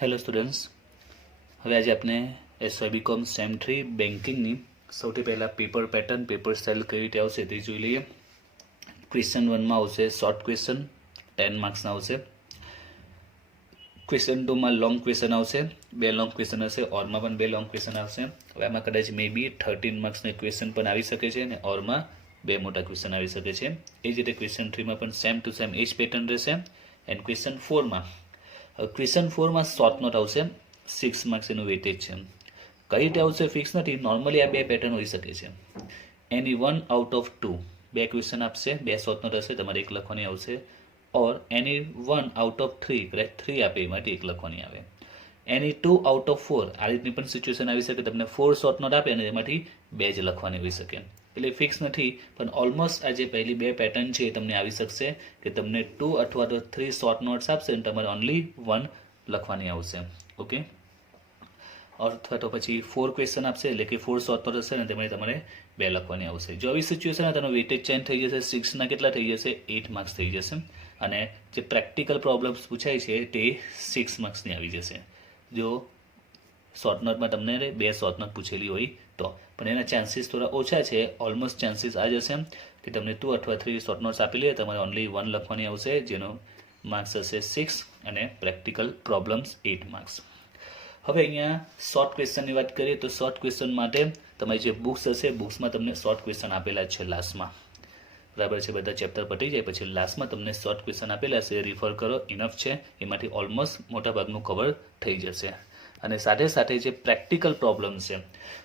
Hello students, હવે આજે આપણે એસવાય બીકોમ સેમ 3 બેન્કિંગની સૌથી પહેલાં પેપર પેટર્ન, પેપર સ્ટાઇલ કઈ રીતે આવશે તે જોઈ લઈએ. ક્વેશ્ચન 1માં આવશે શોર્ટ ક્વેશ્ચન, 10 માર્ક્સના આવશે. ક્વેશ્ચન 2માં લોંગ ક્વેશ્ચન આવશે, 2 લોંગ ક્વેશ્ચન હશે. ઓરમાં પણ 2 લોંગ ક્વેશ્ચન આવશે. હવે આમાં કદાચ મે બી 13 માર્ક્સના ક્વેશ્ચન પણ આવી શકે છે અને ઓરમાં 2 મોટા ક્વેશ્ચન આવી શકે છે. એ જ રીતે ક્વેશ્ચન 3માં પણ સેમ ટુ સેમ એ જ પેટર્ન રહેશે. એન્ડ ક્વેશ્ચન 4માં શોર્ટ નોટ આવશે. 6 માર્ક્સ એનું વેટેજ છે. કઈ રીતે આવશે ફિક્સ નથી. નોર્મલી આ 2 પેટર્ન હોઈ શકે છે. એની 1 આઉટ ઓફ 2 2 ક્વેશ્ચન આપશે, 2 શોર્ટ નોટ હશે, તમારે 1 લખવાની આવશે. ઓર એની 1 આઉટ ઓફ 3 કદાચ 3 આપે એમાંથી 1 લખવાની આવે. એની 2 આઉટ ઓફ 4 આ રીતની પણ સિચ્યુએશન આવી શકે. તમને 4 શોર્ટ નોટ આપે અને એમાંથી 2 જ લખવાની હોઈ શકે. એટલે ફિક્સ નથી, પણ ઓલમોસ્ટ આ જે પહેલી 2 પેટર્ન છે એ તમને આવી શકશે કે તમને 2 અથવા તો 3 શોર્ટ નોટ્સ આપશે અને તમારે ઓનલી 1 લખવાની આવશે. ઓકે, અથવા તો પછી 4 ક્વેશ્ચન આપશે એટલે કે 4 શોર્ટ નોટ હશે અને તેમાં તમારે 2 લખવાની આવશે. જો આવી સિચ્યુએશન તેનો વેટેજ ચેન્જ થઈ જશે. 6ના કેટલા થઈ જશે? 8 માર્ક્સ થઈ જશે. અને જે પ્રેક્ટિકલ પ્રોબ્લેમ્સ પૂછાય છે તે 6 માર્ક્સની આવી જશે. જો શોર્ટ નોટમાં તમને 2 શોર્ટ નોટ પૂછેલી હોય તો, પણ એના ચાન્સીસ થોડા ઓછા છે. ઓલમોસ્ટ ચાન્સીસ આ જ હશે કે તમને 2 અથવા 3 શોર્ટ નોટ્સ આપેલી હોય, તમારે ઓનલી 1 લખવાની આવશે, જેનો માર્ક્સ હશે 6 અને પ્રેક્ટિકલ પ્રોબ્લેમ્સ 8 માર્ક્સ. હવે અહીંયા શોર્ટ ક્વેશ્ચનની વાત કરીએ તો શોર્ટ ક્વેશ્ચન માટે તમારી જે બુક્સ હશે, બુક્સમાં તમને શોર્ટ ક્વેશ્ચન આપેલા છે લાસ્ટમાં. બરાબર છે, બધા ચેપ્ટર પતી જાય પછી લાસ્ટમાં તમને શોર્ટ ક્વેશ્ચન આપેલા છે, રિફર કરો, ઇનફ છે. એમાંથી ઓલમોસ્ટ મોટાભાગનું કવર થઈ જશે. અને સાથે સાથે જે પ્રેક્ટિકલ પ્રોબ્લેમ્સ છે,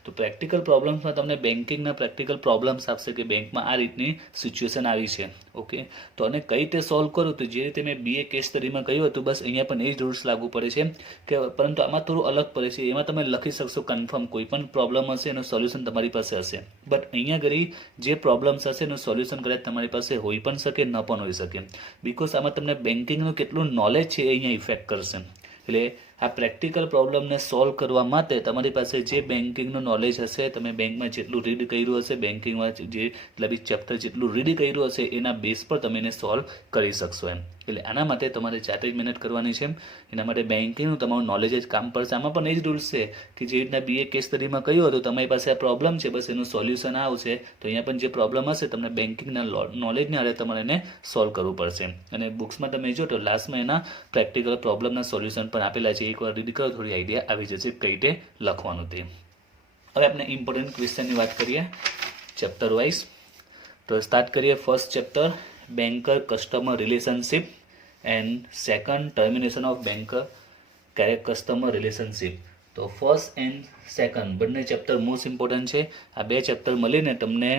તો પ્રેક્ટિકલ પ્રોબ્લેમ્સમાં તમને બેન્કિંગના પ્રેક્ટિકલ પ્રોબ્લેમ્સ આપશે કે બેંકમાં આ રીતની સિચ્યુએશન આવી છે. ઓકે, તો અને કઈ રીતે સોલ્વ કરું, તો જે રીતે મેં બીએ કેસ સ્ટડીમાં કહ્યું હતું બસ અહીંયા પણ એ જ રૂલ્સ લાગુ પડે છે કે, પરંતુ આમાં થોડું અલગ પડે છે. એમાં તમે લખી શકશો કન્ફર્મ કોઈ પણ પ્રોબ્લેમ હશે એનું સોલ્યુશન તમારી પાસે હશે. બટ અહીંયા ઘડી જે પ્રોબ્લેમ્સ હશે એનું સોલ્યુશન કદાચ તમારી પાસે હોઈ પણ શકે, ન પણ હોઈ શકે. બિકોઝ આમાં તમને બેન્કિંગનું કેટલું નોલેજ છે એ અહીંયા ઇફેક્ટ કરશે. એટલે આ પ્રેક્ટિકલ પ્રોબ્લેમને સોલ્વ કરવા માટે તમારી પાસે જે બેન્કિંગનું નોલેજ હશે, તમે બેંકમાં જેટલું રીડ કર્યું હશે, બેન્કિંગમાં જે બી ચેપ્ટર જેટલું રીડ કર્યું હશે એના બેઝ પર તમે એને સોલ્વ કરી શકશો એમ. એટલે આના માટે તમારે જાતે જ મહેનત કરવાની છે. એના માટે બેન્કિંગનું તમારું નોલેજ જ કામ પડશે. આમાં પણ એ જ રૂલ્સ છે કે જે રીતના બીએ કેસ સ્ટડીમાં કહ્યું હતું, તમારી પાસે આ પ્રોબ્લેમ છે, બસ એનું સોલ્યુશન આવશે. તો અહીંયા પણ જે પ્રોબ્લેમ હશે તમને બેન્કિંગના નોલેજને આધારે તમારે એને સોલ્વ કરવું પડશે. અને બુક્સમાં તમે જો તો લાસ્ટમાં એના પ્રેક્ટિકલ પ્રોબ્લેમના સોલ્યુશન પણ આપેલા છે. એકવાર રીડ કરો, થોડી આઈડિયા આવી જશે કઈ રીતે લખવાનું તે. હવે આપણે ઇમ્પોર્ટન્ટ ક્વેશ્ચનની વાત કરીએ ચેપ્ટર વાઇઝ. તો સ્ટાર્ટ કરીએ first chapter, banker customer relationship, and second termination of banker customer relationship. તો ફર્સ્ટ એન્ડ સેકન્ડ બંને ચેપ્ટર મોસ્ટ ઇમ્પોર્ટન્ટ છે. આ 2 ચેપ્ટર મળીને તમને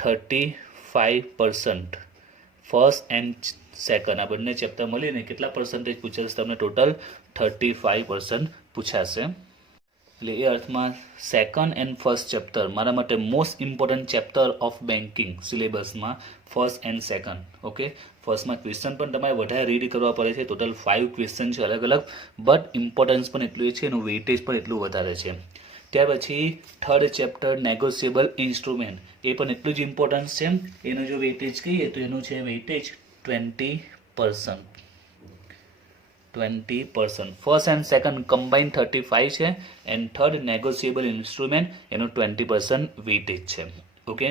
35%, ફર્સ્ટ એન્ડ સેકન્ડ આ બંને ચેપ્ટર મળીને કેટલા પર્સન્ટેજ પૂછાશે? તમને ટોટલ 35% પૂછાશે. એટલે એ અર્થમાં સેકન્ડ એન્ડ ફર્સ્ટ ચેપ્ટર મારા માટે most important chapter of banking સિલેબસમાં ફર્સ્ટ એન્ડ સેકન્ડ. ઓકે, ફર્સ્ટમાં ક્વેશ્ચન પણ તમારે વધારે રીડ કરવા પડે છે. ટોટલ 5 ક્વેશ્ચન છે અલગ અલગ, બટ ઇમ્પોર્ટન્સ પણ એટલું છે, એનું વેઇટેજ પણ એટલું વધારે છે. ત્યાર પછી થર્ડ ચેપ્ટર નેગોશિયેબલ ઇન્સ્ટ્રુમેન્ટ, એ પણ એટલું જ ઇમ્પોર્ટન્સ છે. એનું જો વેઇટેજ કહીએ તો એનું છે weightage 20%. First and second combine 35 છે. એન્ડ થર્ડ નેગોશિયેબલ ઇન્સ્ટ્રુમેન્ટ એનું 20% વેઇટેજ છે. ઓકે,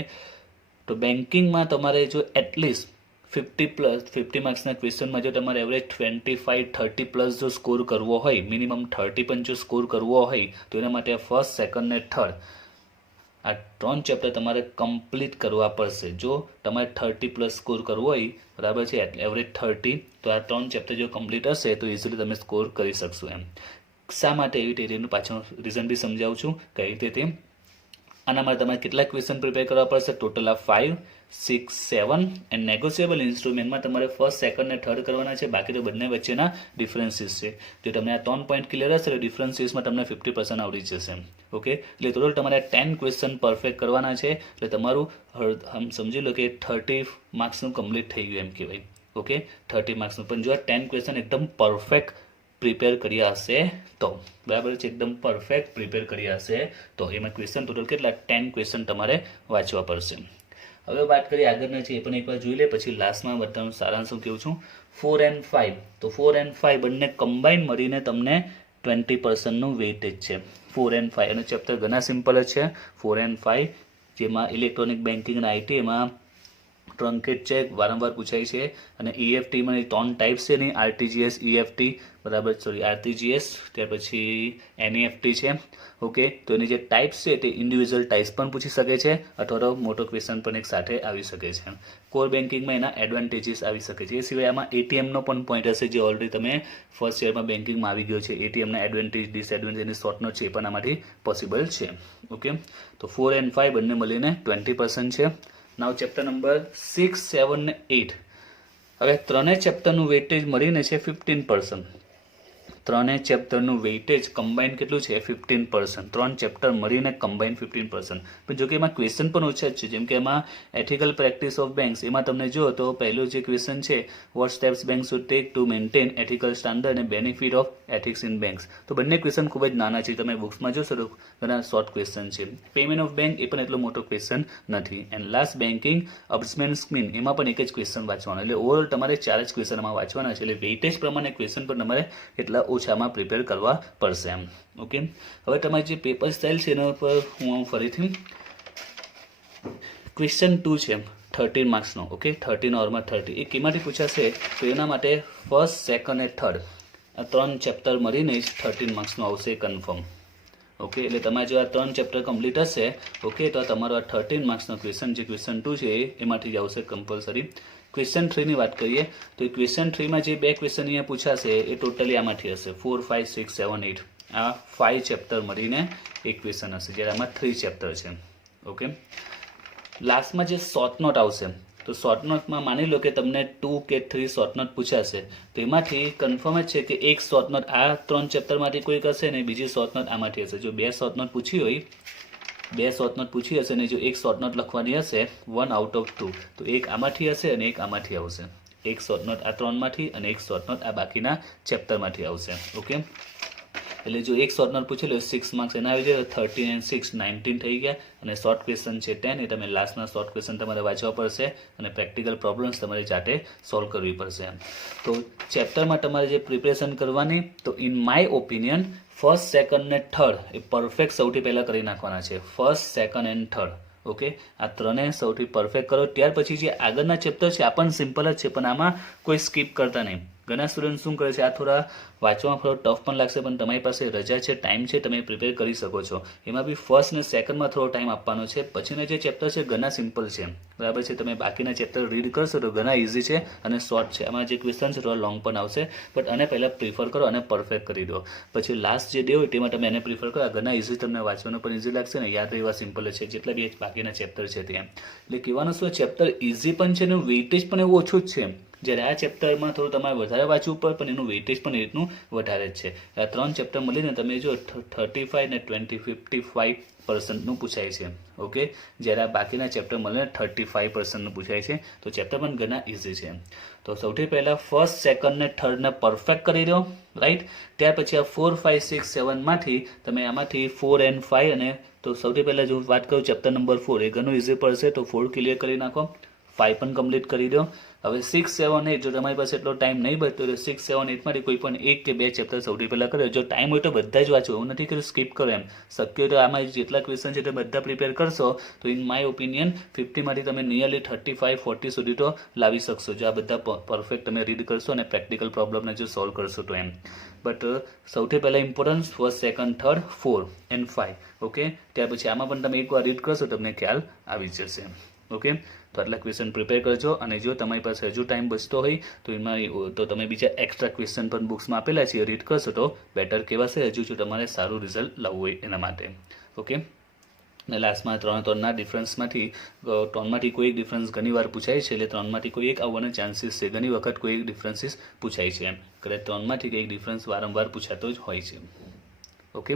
તો બેન્કિંગમાં તમારે જો એટલીસ્ટ 50 માર્ક્સના ક્વેશ્ચનમાં જો તમારે એવરેજ 25-30 પ્લસ જો સ્કોર કરવો હોય, મિનિમમ 30 પણ જો સ્કોર કરવો હોય, તો એના માટે ફર્સ્ટ, સેકન્ડ ને થર્ડ આ 3 ચેપ્ટર તમારે કમ્પ્લીટ કરવા પડશે. જો તમારે 30 પ્લસ સ્કોર કરવો હોય, બરાબર છે, એવરેજ 30, તો આ 3 ચેપ્ટર જો કમ્પ્લીટ હશે તો ઇઝીલી તમે સ્કોર કરી શકશો એમ. શા માટે એવી રીતે એનું પાછળ રીઝન બી સમજાવું છું કઈ રીતે તે. આના માટે તમારે કેટલા ક્વેશ્ચન પ્રિપેર કરવા પડશે? ટોટલ આ 5, 6, 7. એન્ડ નેગોશિયેબલ ઇન્સ્ટ્રુમેન્ટમાં તમારે ફર્સ્ટ, સેકન્ડ ને થર્ડ કરવાના છે. બાકી તો બંને વચ્ચેના ડિફરન્સીસ છે. જો તમને આ 3 પોઈન્ટ ક્લિયર હશે તો ડિફરન્સીસમાં તમને 50% આવડી જશે. ઓકે, એટલે ટોટલ તમારે 10 ક્વેશ્ચન પરફેક્ટ કરવાના છે. એટલે તમારું સમજી લો કે 30 માર્ક્સનું કમ્પ્લીટ થઈ ગયું એમ કહેવાય. ઓકે, 30 માર્ક્સનું. પણ જો આ 10 ક્વેશ્ચન એકદમ પરફેક્ટ પ્રિપેર કર્યા હશે તો, બરાબર છે, એકદમ પરફેક્ટ પ્રિપેર કર્યા હશે તો એમાં ક્વેશ્ચન ટોટલ કેટલા? 10 ક્વેશ્ચન તમારે વાંચવા પડશે. હવે વાત કરીએ આગળના છે એ પણ એકવાર જોઈ લે, પછી લાસ્ટમાં બધાનું સારાંશ હું કહું છું. 4 and 5, તો 4 and 5 બંને કમ્બાઈન મળીને તમને 20%નું વેઇટેજ છે. 4 and 5 અને ચેપ્ટર ઘણા સિમ્પલ જ છે. 4 and 5 જેમાં ઇલેક્ટ્રોનિક બેન્કિંગ અને આઈટી એમાં ટ્રંકેટ ચેક વારંવાર પૂછાય છે અને EFTમાં 3 ટાઈપ્સ છે ને RTGS EFT બરાબર RTGS ત્યાર પછી NEFT છે. ઓકે, તો એની જે ટાઈપ્સ છે તે ઇન્ડિવિજ્યુઅલ ટાઈપ્સ પણ પૂછી શકે છે અથવા તો મોટો ક્વેશ્ચન પણ એક સાથે આવી શકે છે. કોર બેન્કિંગમાં એના એડવાન્ટેજીસ આવી શકે છે. એ સિવાય આમાં ATMનો પણ પોઈન્ટ હશે જે ઓલરેડી તમે ફર્સ્ટ યરમાં બેન્કિંગમાં આવી ગયો છે. ATMના એડવાન્ટેજ ડિસએડવાન્ટેજ એની શોર્ટ નોટ છે એ પણ આમાંથી પોસિબલ છે. ઓકે, તો 4 and 5 બંને મળીને 20% છે. નાવ ચેપ્ટર નંબર 6, 7 ને 8. હવે ત્રણેય ચેપ્ટરનું વેઇટેજ મળીને છે 15%. ત્રણેય ચેપ્ટરનું વેઇટેજ કમ્બાઇન કેટલું છે 15%. 3 ચેપ્ટર મળીને કમ્બાઇન 15%. પણ જો કે એમાં ક્વેશ્ચન પણ ઓછા જ છે. જેમ કે એમાં એથિકલ પ્રેક્ટિસ ઓફ બેંક્સ એમાં તમને જો તો પહેલું જે ક્વેશ્ચન છે what steps bank should take to maintain ethical standard અને benefit of ethics in banks. તો બંને ક્વેશ્ચન ખૂબ જ નાના છે. તમે બુક્સમાં જોશો તો ઘણા શોર્ટ ક્વેશ્ચન છે. પેમેન્ટ ઓફ બેંક એ પણ એટલો મોટો ક્વેશ્ચન નથી. એન્ડ લાસ્ટ બેન્કિંગ અબસમેન્ટ સ્કીમ એમાં પણ એક જ ક્વેશ્ચન વાંચવાનો. એટલે ઓવરઓલ તમારે 4 જ ક્વેશ્ચનમાં વાંચવાના છે. એટલે વેઇટેજ પ્રમાણે ક્વેશ્ચન પણ તમારે એટલા ઓછામાં પ્રિપેર કરવા પડશે એમ. ઓકે, હવે તમારી જે પેપર સ્ટાઇલ છે એના પર હું ફરીથી ક્વેશ્ચન 2 છે 13 માર્ક્સનો. ઓકે, 13 ઓરમાં 30 એ કેમાંથી પૂછાશે તો એના માટે ફર્સ્ટ, સેકન્ડ અને થર્ડ આ 3 ચેપ્ટર મળીને જ 13 માર્ક્સનું આવશે કન્ફર્મ. ઓકે, એટલે તમારે જો આ 3 ચેપ્ટર કમ્પ્લીટ હશે ઓકે તો તમારો આ 13 માર્ક્સનો ક્વેશ્ચન જે ક્વેશ્ચન 2 છે એમાંથી જ આવશે કમ્પલસરી. ક્વેશ્ચન 3ની વાત કરીએ તો એ ક્વેશ્ચન 3માં જે 2 ક્વેશ્ચન અહીંયા પૂછાશે એ ટોટલી આમાંથી હશે 4, 5, 6, 7, 8. આ 5 ચેપ્ટર મળીને એક ક્વેશ્ચન હશે જ્યારે આમાં 3 ચેપ્ટર છે. ઓકે, લાસ્ટમાં જે શોર્ટ નોટ આવશે તો શોર્ટ નોટમાં માની લો કે તમને 2 કે 3 શોર્ટ નોટ પૂછાશે તો એમાંથી કન્ફર્મ જ છે કે એક શોર્ટ નોટ આ 3 ચેપ્ટરમાંથી કોઈક હશે ને બીજી શોર્ટ નોટ આમાંથી હશે. જો 2 શોર્ટ નોટ પૂછી હોય 2 શોર્ટ નોટ પૂછી હશે ને જો એક શોર્ટ નોટ લખવાની હશે 1 out of 2 તો એક આમાંથી હશે અને એક આમાંથી આવશે. એક શોર્ટ નોટ આ 3માંથી અને એક શોર્ટ નોટ આ બાકીના ચેપ્ટરમાંથી આવશે. ઓકે, એટલે જો એક શોર્ટ નોટ પૂછી લો 6 માર્ક્સ એના આવી જાય 13 and 6 19 થઈ ગયા અને શોર્ટ ક્વેશ્ચન છે 10. એ તમે લાસ્ટના શોર્ટ ક્વેશ્ચન તમારે વાંચવા પડશે અને પ્રેક્ટિકલ પ્રોબ્લેમ્સ તમારે જાતે સોલ્વ કરવી પડશે એમ. તો ચેપ્ટરમાં તમારે જે પ્રિપરેશન કરવાની તો in my opinion first, second ને થર્ડ એ પરફેક્ટ સૌથી પહેલાં કરી નાખવાના છે. First, second and third. Okay, આ ત્રણેય સૌથી પરફેક્ટ કરો. ત્યાર પછી જે આગળના ચેપ્ટર છે આ પણ સિમ્પલ જ છે પણ આમાં કોઈ સ્કીપ કરતા નહીં. ઘણા સ્ટુડન્ટ શું કરે છે આ થોડા વાંચવામાં થોડો ટફ પણ લાગશે પણ તમારી પાસે રજા છે, ટાઈમ છે, તમે પ્રિપેર કરી શકો છો. એમાં બી ફર્સ્ટ ને સેકન્ડમાં થોડો ટાઈમ આપવાનો છે. પછીના જે ચેપ્ટર છે ઘણા સિમ્પલ છે બરાબર છે. તમે બાકીના ચેપ્ટર રીડ કરશો તો ઘણા ઇઝી છે અને શોર્ટ છે. આમાં જે ક્વેશ્ચન છે થોડા લોંગ પણ આવશે બટ આને પહેલાં પ્રિફર કરો અને પરફેક્ટ કરી દો. પછી લાસ્ટ જે ડે હોય તેમાં તમે એને પ્રિફર કરો. આ ઘણા ઇઝી તમને વાંચવાનું પણ ઇઝી લાગશે ને યાદ રહેવા સિમ્પલ છે જેટલા બી બાકીના ચેપ્ટર છે તે. એટલે કહેવાનું શું ચેપ્ટર ઇઝી પણ છે ને વેઇટેજ પણ એવું ઓછું જ છે. જ્યારે આ ચેપ્ટરમાં થોડું તમારે વધારે વાંચવું પડે પણ એનું વેઇટેજ પણ એ રીતનું વધારે જ છે. આ 3 ચેપ્ટર મળીને તમે જો 35 ને 20 55%નું પૂછાય છે. ઓકે, જ્યારે આ બાકીના ચેપ્ટર મળીને 35%નું પૂછાય છે. તો ચેપ્ટર પણ ઘણા ઇઝી છે. તો સૌથી પહેલાં ફર્સ્ટ, સેકન્ડ ને થર્ડને પરફેક્ટ કરી દો રાઈટ. ત્યાર પછી આ 4, 5, 6, 7માંથી તમે આમાંથી 4 and 5 અને તો સૌથી પહેલાં જો વાત કરું ચેપ્ટર નંબર 4 એ ઘણું ઇઝી પડશે તો 4 ક્લિયર કરી નાખો. 5 પણ કમ્પ્લીટ કરી દો. હવે 6, 7, 8 જો તમારી પાસે એટલો ટાઈમ નહીં બચતો તો 6, 7, 8માંથી કોઈ પણ 1 કે 2 ચેપ્ટર સૌથી પહેલાં કરો. જો ટાઈમ હોય તો બધા જ વાંચો, એવું નથી કે સ્કીપ કરો એમ. શક્ય તો આમાં જેટલા ક્વેશ્ચન છે તે બધા પ્રિપેર કરશો તો ઇન માય ઓપિનિયન 50માંથી તમે નિયરલી 35-40 સુધી તો લાવી શકશો જો આ બધા પરફેક્ટ તમે રીડ કરશો અને પ્રેક્ટિકલ પ્રોબ્લેમને જો સોલ્વ કરશો તો એમ. બટ સૌથી પહેલાં importance first, second, third, 4 and 5. Okay, ત્યાર પછી આમાં પણ તમે એકવાર રીડ કરશો તમને ખ્યાલ આવી જશે. ઓકે, તો આટલા ક્વેશ્ચન પ્રિપેર કરજો અને જો તમારી પાસે હજુ ટાઈમ બચતો હોય તો એમાં તો તમે બીજા એક્સ્ટ્રા ક્વેશ્ચન પણ બુક્સમાં આપેલા છે એ રીડ કરશો તો બેટર કહેવાશે હજુ જો તમારે સારું રિઝલ્ટ લાવવું હોય એના માટે. ઓકે, અને લાસ્ટમાં 3 ડિફરન્સમાંથી 3માંથી કોઈ એક ડિફરન્સ ઘણી વાર પૂછાય છે એટલે 3માંથી કોઈ એક આવવાના ચાન્સીસ છે. ઘણી વખત કોઈ એક ડિફરન્સીસ પૂછાય છે એમ. કદાચ 3માંથી કંઈક ડિફરન્સ વારંવાર પૂછાતો જ હોય છે. ઓકે.